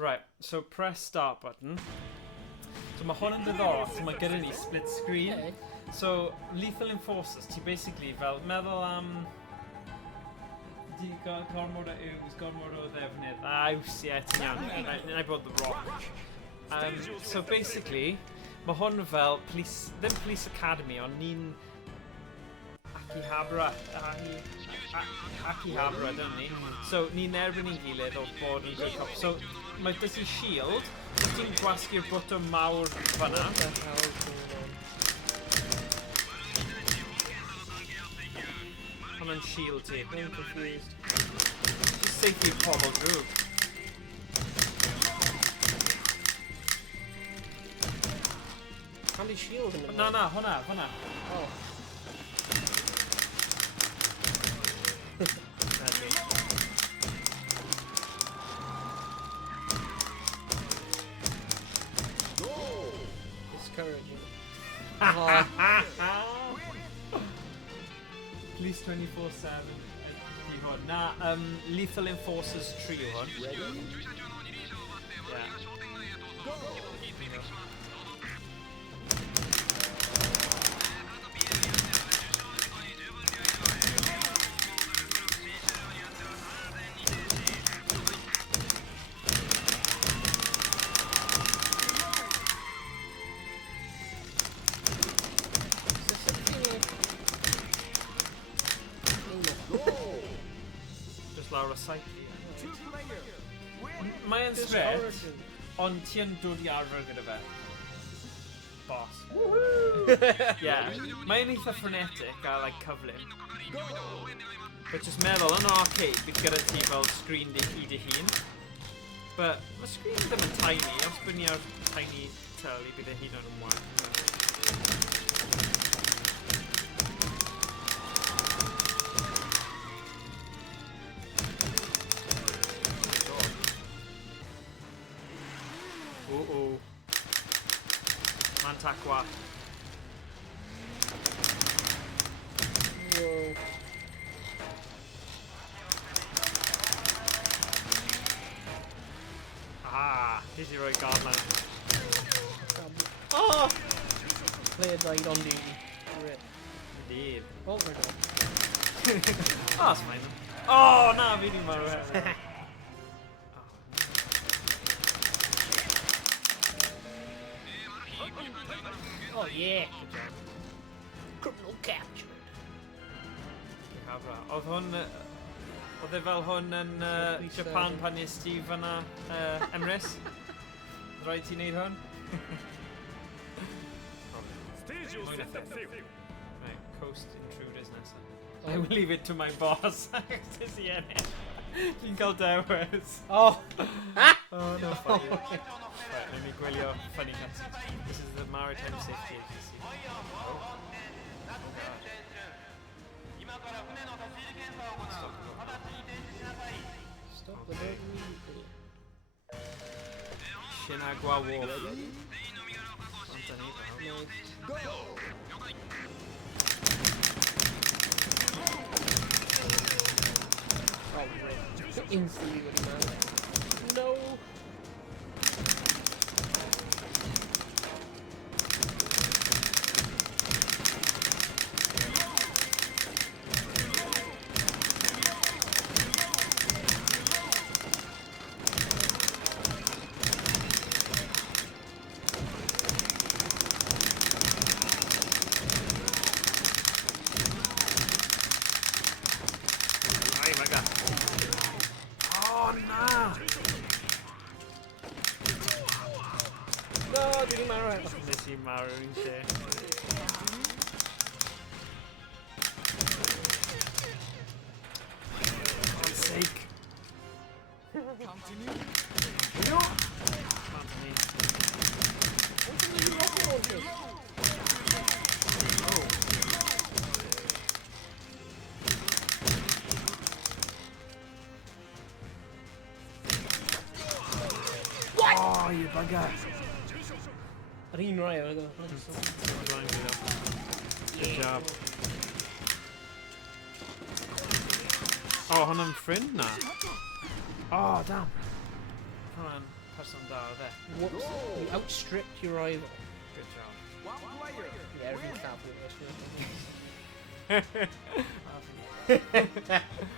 Right, so press start button. So mae hwn yn diddorol, so mae gyda ni split screen. Okay. So, Lethal Enforcers, ti basically fel, meddwl am... gormod o iws, gormod o ddefnydd. Iws, ie, ti'n iawn. Na i bod The Rock. So basically, mae hwn fel, ddim Police Academy, ond ni'n... Akihabra, don't ni? So, ni'n erbyn i'n gilydd o bod yn good cop. So, mae dys i shield, ti'n gwasgu'r bwtwm mawr fanna. What the hell is going on? Hwna'n shield ti. I'm confused. Just safety pobl drwg. Can be shield in the Na, hwnna. Oh. Discouraging. Police 24/7. Di hwn. Na, Lethal Enforcers trio hwn. Ready? Yeah. Just lawr y site. Mae'n sgret, ond ti yn dod i arfer gyda fe. Boss. Yeah. Mae'n eitha frenetic a like cyflym. But just meddwl, yn arcade, bydd gyda ti fel screen i dy hun. But mae screen ddim yn tiny, os bydd ni ar tiny telly, bydd e hyn o'n ymwain. Man tacwa. Whoa. Ah, here's your godland. Oh! Player died on duty. Rip. Indeed. Oh my god. Oh, that's fine then. Oh, na, fi di marw hefyd. Oh yeah! Criminal captured. Oedd hwn... Oedd e fel hwn yn Japan pan nes ti fanna Emrys? Oedd rhaid ti wneud hwn? Right, coast intruders nesaf. I will leave it to my boss. Tis i ennill. Fi'n cael dewis. Oh! Oh, no fun. Right, let me gwylio funny cutscenes. This is the Maritime Safety Agency. Oh. Stop the boat immediately. Shinagwa Wharf. Oh, right. Instantly with him out. No! Oh, na! No, did he marry him? Nes I marw yn lle. For God's sake. Continue. No! Oh. What? Oh, you bugger. Ar un rai o ydw. Good job. Oh, hwnna'n ffrind na. Oh, damn. Come on, person da o fe. Whoops. You outstripped your rival. Good job. Yeah, everything's happening this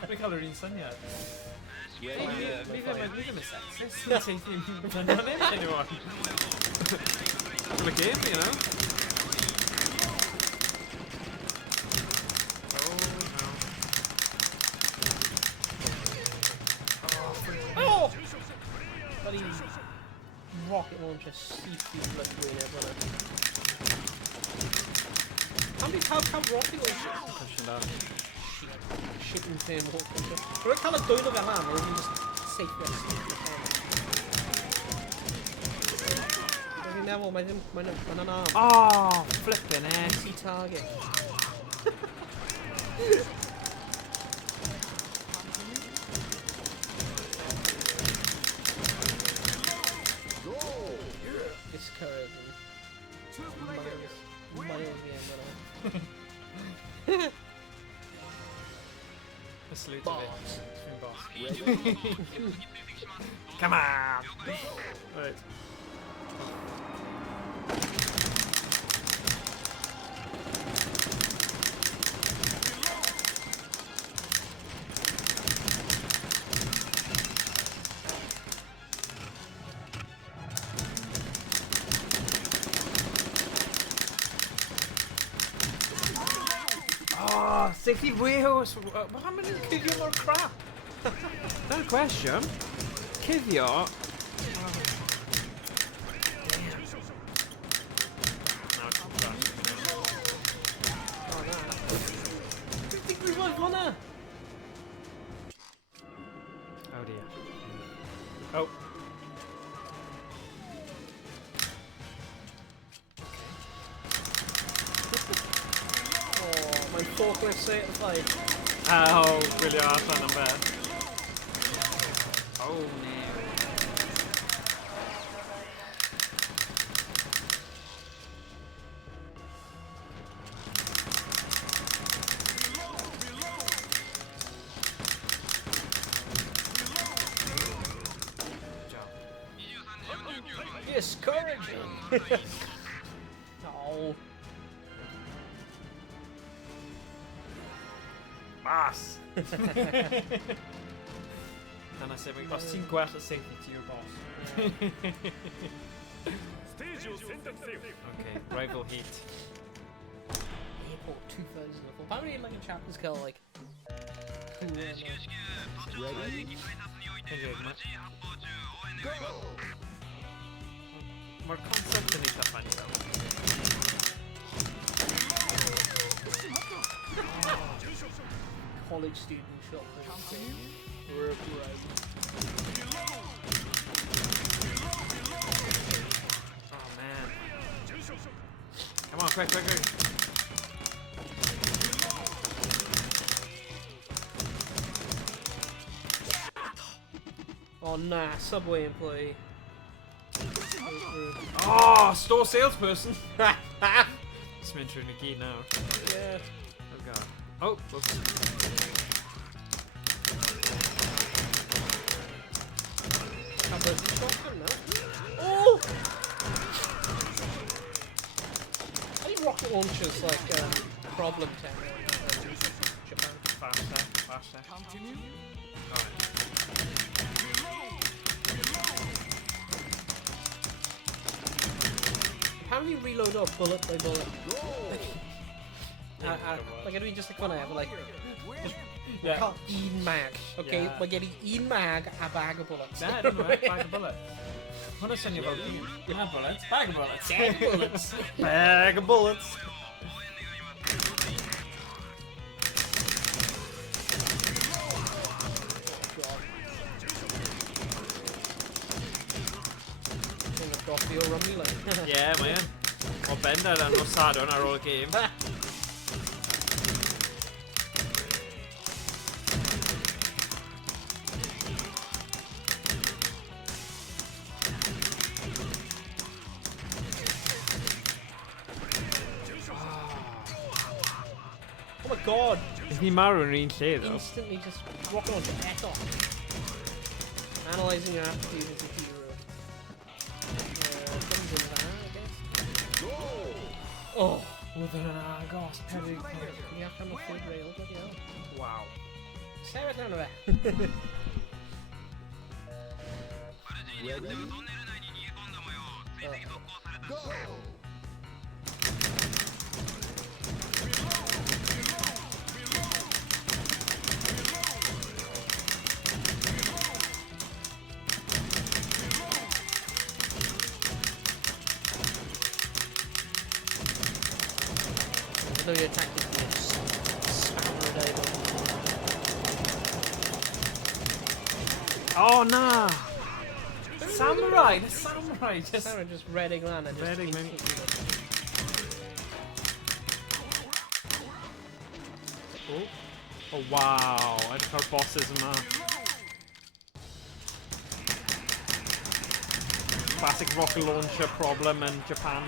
Dwi'n cael yr un syniad. Fi ddim yn sexist. Dwi'n teithio yn dyna ddim anyone. For the game, you know? Oh! Bloody rocket launcher seafood blood doing it, brother. How rocket launcher? Cushion da. Shit insane rocket launcher. Rwy'n cael y dwylo fel lan, or rwy'n just safe it. Dwi'n meddwl, mae'n an arm. Oh, flipping it. Easy target. Discouraging. Miles the end, The salute Boss. of it. Swing boss. Come on! Right. Oh, safety wheels! How many cuddio more crap? No question. Cuddio. Oh. No, it's not done. Oh, no. I think we might wanna. Oh dear. Oh. Oh, my forklift certified. Oh, gwylio allan am beth. Oh no. Discouraging. No. Mas! Dyna sef, os ti'n gwell y safety to your boss. Okay, rival heat. Airport 2004. How many like chapters kill like? Ready? Mae'r concept yn eitha funny though. College student shot. We're right. Oh man. Come on, quick, quick, quick. Oh nah, Subway employee. Oh, store salesperson. It's meant to be key now. Yeah. Oh god. Oh, whoops. Shotgun now. Oh! I think rocket launchers like problem tech. Japan. Faster, faster. Continue. Alright. How do you reload up bullet by bullet? Like, I mean, just like when I have like, Yeah. un mag, okay? Yeah. Mae gen I un mag a bag of bullets. Nah, don't worry, bag of bullets. Hwna swnio fel un. Una bullets, bag of bullets. Bag of bullets. Bag of bullets. Goffi o Romula. Yeah, man. O bender yn Rosadon ar ôl y gêm. Oh my god! Is ni marw yn un lle, though? Instantly just rocket launcher eto. Analysing your aptitude as a hero. Oedd yn agos, peri. Ni allan o'r third rail, bloody hell. Waw. Sefyll arno fe. Though your tactic is spammer day, Oh, nah! Samurai! The samurai just... Sarah just reading land and just Reading, man. Oh. Oh, wow. I just heard bosses yma. Classic rocket launcher problem in Japan.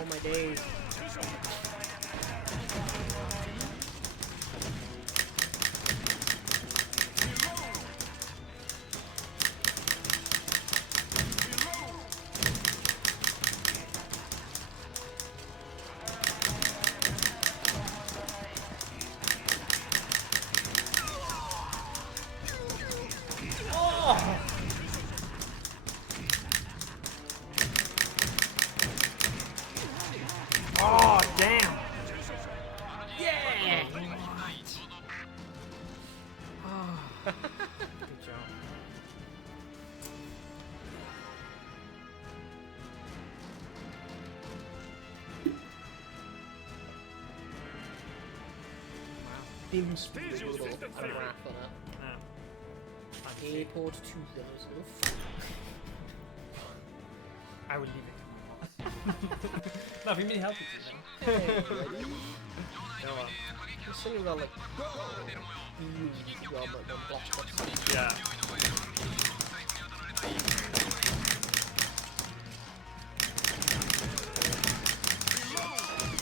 Oh my days. Oh, damn! Yeah! Good job. Dim speed ar y raff yna. No. Airport 2000. I would leave it. No, fi'n mynd i helpu ti. No, Dwi'n swnio fel, like, huge job at the blockbuster. yeah.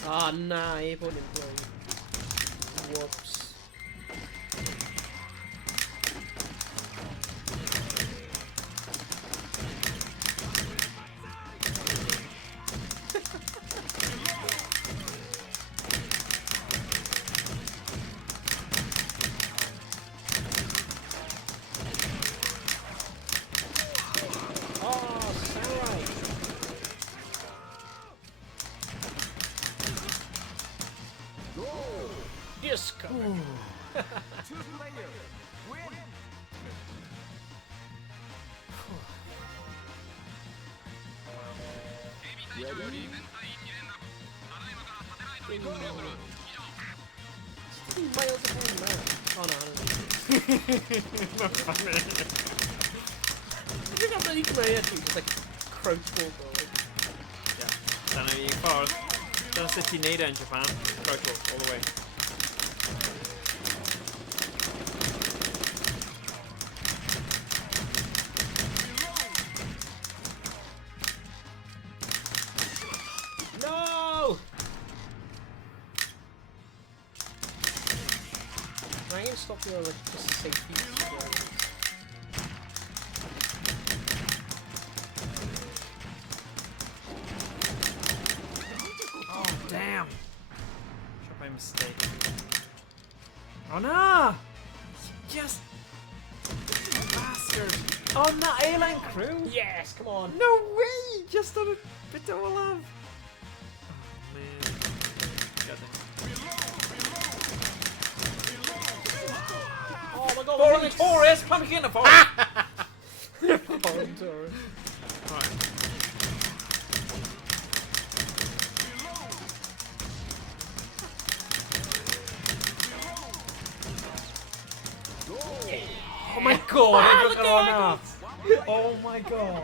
Ah, nah, airport in play. Whoops. Disco. Miles upon miles. Oh no, I don't know. I think I'm bloody Cymraeg too, just like crouch ball going. Yeah. Dyna fi ffordd. Dyna sut ti'n neud e yn Japan. Crouch walk, all the way. No! I'm gonna stop you like just safety. Oh, damn! Shot by mistake. Oh, no! Just... Bastard! Oh, no! YnChwarae! Yes, come on. No way! Just on a bit of a love. Oh, man. Oh my god, Foreign tourist! Pumpkin a foreign! Foreign tourist. Right. Oh my god! Look at that! Oh my god!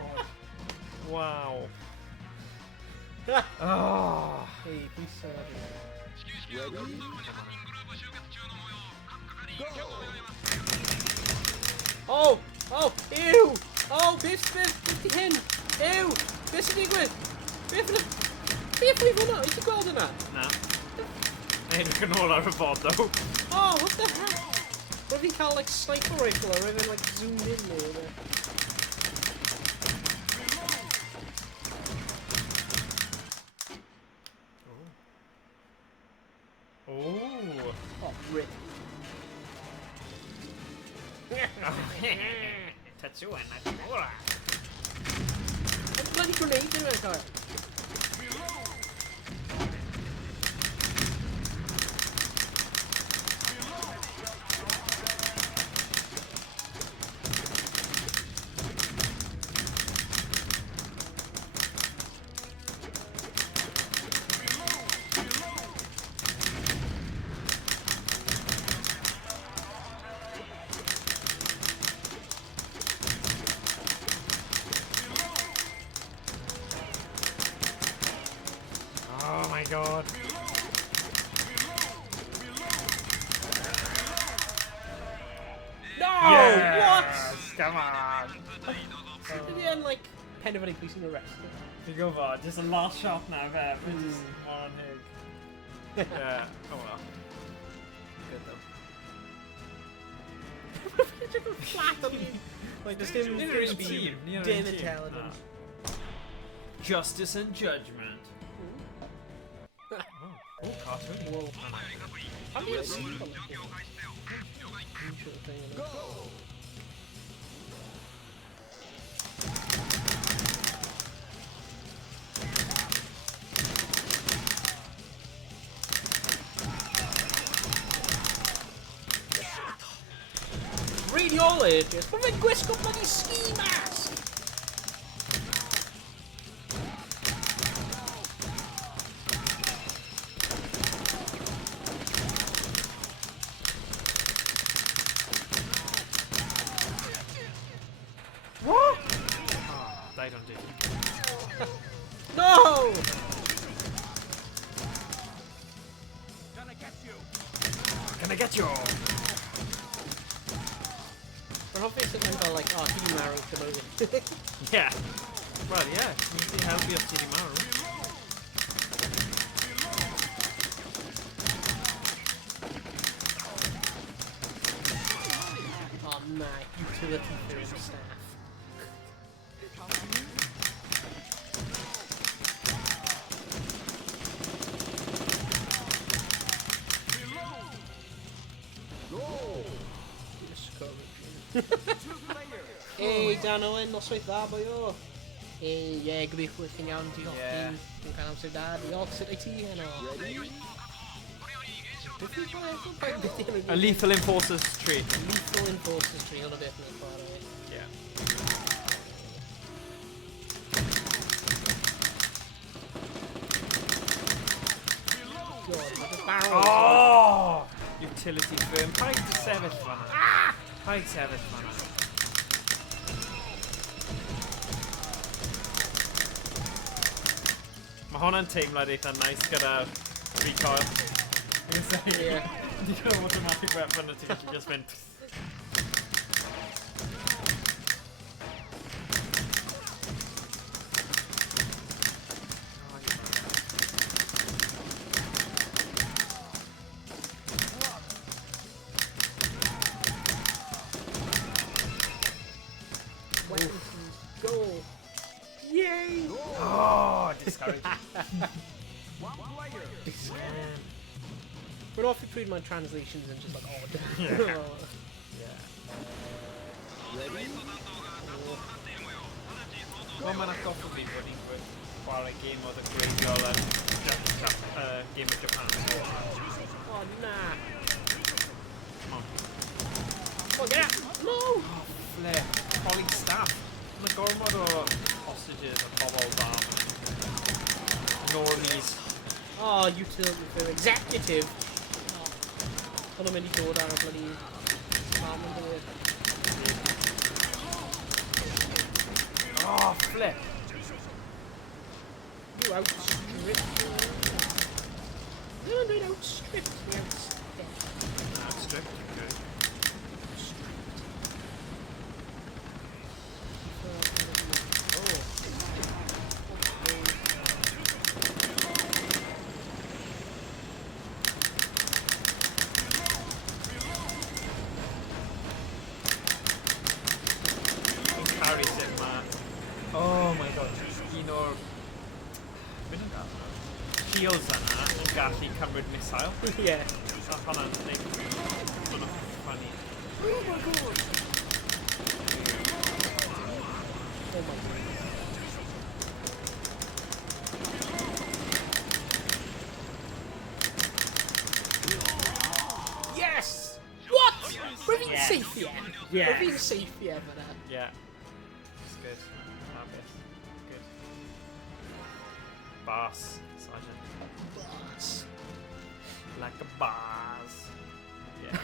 Wow. Oh. Hey, please say that. Oh! Oh! Ew! Oh! Biff di hyn! Ew! Beth sy'n digwydd? Biff yna! Biff wyf hwnna! Wyt ti'n gweld yna? Na. Edrych yn ôl ar y bod, though. Oh, what the heck? What if he called like sniper rifle or even like zoomed in there? Oh. Oh, rip. Tattoo and Nakamura. What bloody grenade in that car? Oh my god. No! Yes! Come on! What? Did he end like penalty police in the rest? You go for just a last shot now, there. We're just on Hig. Yeah, oh well. Good though. Just a flat on you. Like this game Neither is be team, neither dim is team. intelligence. Justice and judgment. Oh, cartoon. Whoa. How do you see them? Go! Radiologist, but then gwisgo bloody ski mask! What? They don't do. No! Can I get you? We're hoping something about like, oh, he married the movie. Yeah. Well, yeah. You see how be up to tomorrow. Oh, nah, utility firm staff. Hey, Dan Owen, noswaith dda boio. Hey, ie, gobeithio chi'n iawn, diolch Ie. chi'n cael amser da, diolch, sut wyt ti heno? A lethal enforcer's tree. Lethal Enforcers tree, hwnna beth yn chwarae. Yeah. God, mae'n barrel. Oh! Utility firm. Paid to sefyll fanna. Paid sefyll fanna. Mae hwnna'n teimlad eitha nice gyda'r recoil. Dwi'n say, Ie. Di gyda automatic weapon a ti'n gallu just mynd. Weapons, go! Yay! Oh, discouraging. We're off to read my translations and just like, oh, Yeah. Wel, mae'n atgoffa fi bod ni'n chwarae game oedd y gwreiddiol yn Game of Japan. Oh, nah. Come on. Oh, get out! No! Oh, flip. Collie staff. Mae gormod o hostages a pobol fam. Normies. Oh, utility firm executive! Hwnnw mynd i dod ar y bloody farm yn dweud. Oh, flip. You outstripped. No, I'm doing outstripped. We outstripped. Outstripped, okay. shields yna yn gallu cymryd missile. Yeah. So hwnna'n like, funny. Oh my god! Oh my god. Yes! What? We're being safe yet? Yeah. We're being safe yet, but Yeah. It's good. That bit. Good. Boss. Sergeant. boss. Like a boss. Yeah.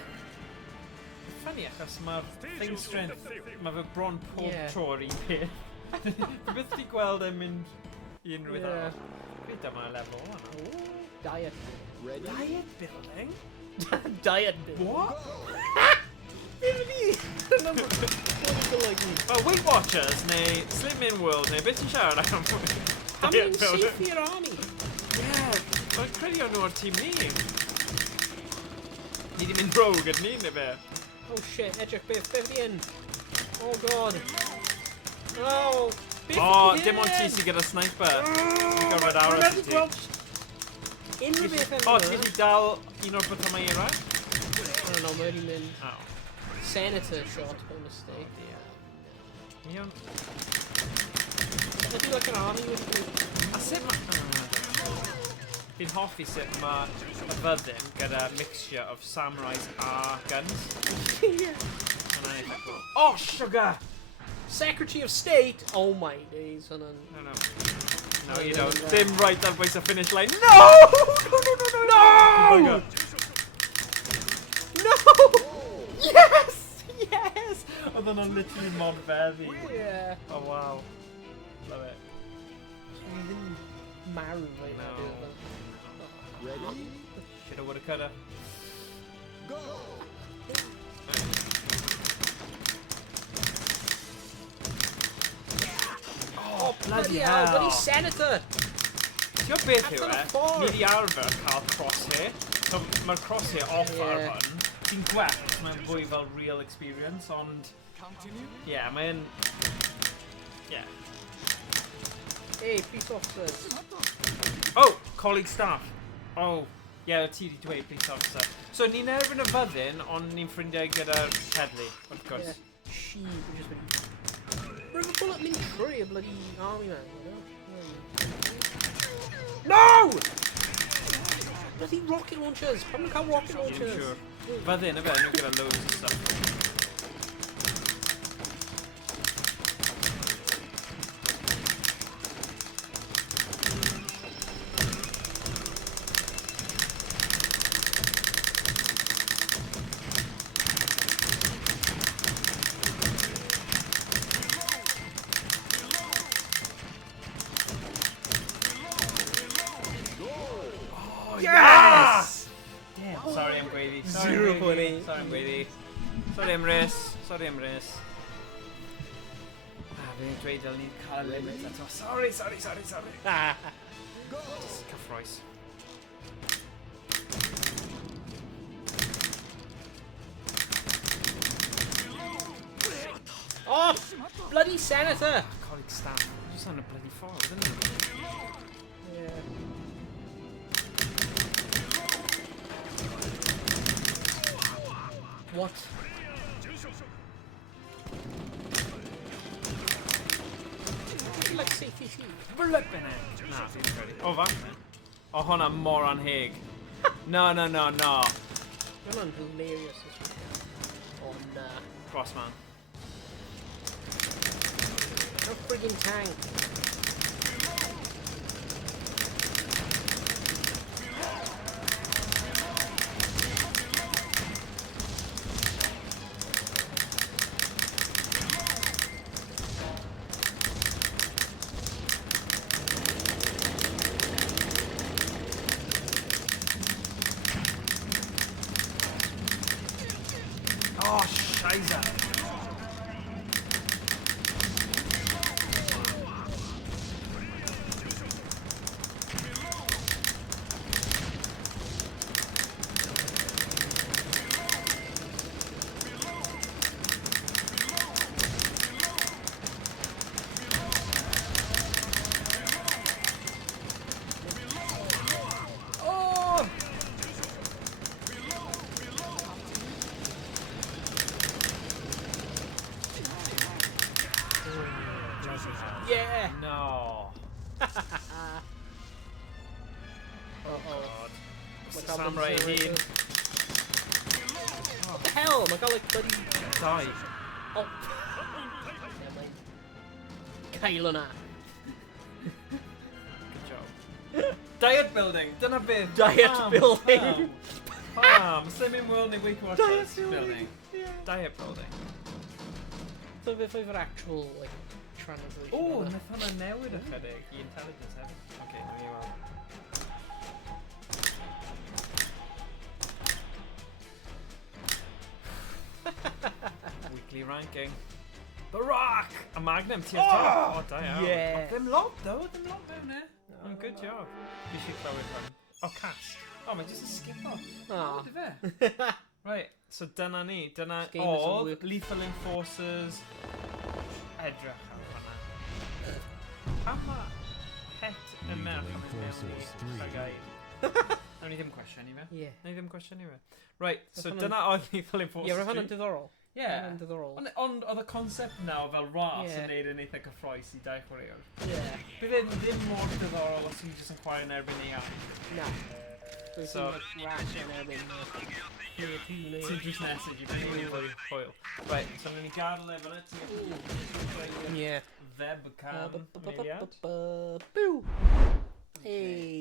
Funny achos mae'r thing strength, mae fe bron pob tro yr un peth. Fi byth di gweld e'n mynd unrhyw arall. Fi dyma'r level hwnna. Diet. Diet building? Diet building. What? Well, Weight Watchers neu Slim In World neu beth ti'n siarad am I'm safe for your army. Yeah, mae'n credu o'n nhw o'r tîm ni. Ni di mynd rogue yn ni neu be? Oh shit, edrych beth di hyn? Oh god. Oh, Oh, dim ond ti sydd gyda sniper. Ti'n gorfod aros i ti. Unrhyw beth efo. Oh, ti'n gallu dal un o'r beth am eira? I don't know, mae'n mynd. Oh. Senator shot by mistake. Ni o'n... Ydy like an army with you? A sut ma... Fi'n hoffi sut mae y fyddin gyda mixture of samurais a guns. Yeah. Yna'n eitha cool. Oh, sugar! Secretary of State! Oh my days, hwnna'n... No. No, you don't. Dim right ar bwys y finish line. No! No! Oh my god. No! Yes! Yes! Oedd hwnna'n literally mod feddi. Yeah. Oh, wow. Love it. Dwi ddim marw right No. now. Ready? Shoulda, woulda, coulda. Go! Oh, bloody hell. Bloody senator! Ti'n gwybod beth yw Allan e? y ffordd. Ni di arfer cael crosshair. So mae'r crosshair off ar hwn. Ti'n gweld, mae'n fwy fel real experience, ond... Yeah, mae'n... Yeah. Hey, police officers. Oh, colleague staff. Oh, yeah, ti di dweud police officer. So ni'n erbyn y fyddin, ond ni'n ffrindiau gyda'r heddlu, of course. Yeah. She was just really... Rwy'n bullet mynd trwy y bloody army man, you know? No! Bloody rocket launchers! Pam nhw'n cael rocket launchers? Sure. Fyddin, y fe, nhw gyda loads of stuff. Yes! Damn. Sorry, I'm greedy. Sorry, 0 greedy. 0.8. Sorry, I'm greedy. Sorry, I'm Rhys. Sorry, I'm Rhys. Fi'n dweud dal ni'n cael y limit eto. Sorry. Ah. Just cyffroes. Oh! Bloody senator! Colleague staff. Just on a bloody file, isn't it? Yeah. What? Like safety sheet. Flippin' it. Na, fi'n credu. O, fan. O, hwnna mor anheg. No. Hwnna'n hilarious this weekend. Oh, nah. Boss man. No friggin' tank. Oh, scheiße. God. Mae Samurai hun. What the hell? Mae gael like bloody... Dau. Oh. Cael hwnna. Good job. Diet building. Dyna beth. Diet building. Pam. Slim in world neu Weight Watchers Diet building. Yeah. Diet building. So beth oedd yr actual, like, translation? O, nath hwnna newid ychydig I intelligence hefyd. Ok, na ni weld. Weekly ranking. The Rock! A Magnum tier 2. Oh, da iawn. Yeah. Ddim lot, though. Ddim lot mewn, eh? Oh, good job. Fi eisiau clywed hwn. Oh, cast. Oh, mae jyst yn skippo. Oh. Dy fe? Right, so dyna ni. Dyna This game doesn't all work. Lethal Enforcers. Edrych ar hwnna. Pam mae het y merch yn mynd mewn I llygau? Nawn ni ddim cwestiwn I fe? Yeah. Nawn ni ddim cwestiwn I fe? Right, so hwnna'n- dyna oedd Lethal Enforcers. Ie, roedd hwnna'n diddorol. Yeah. Hwnna'n diddorol. Ond oedd y concept nawr fel ras Ie. yn neud yn eitha cyffroes I dau chwaraewr. Yeah. Bydd e'n ddim mor diddorol os ti'n jyst yn chwarae yn erbyn ei iawn. Na. So- So... Rash yn erbyn. Ti'n just message I fi fwy hwyl. Right, so nawn ni gadael efo yna. Yeah. Webcam eiliad. Boo! Hey!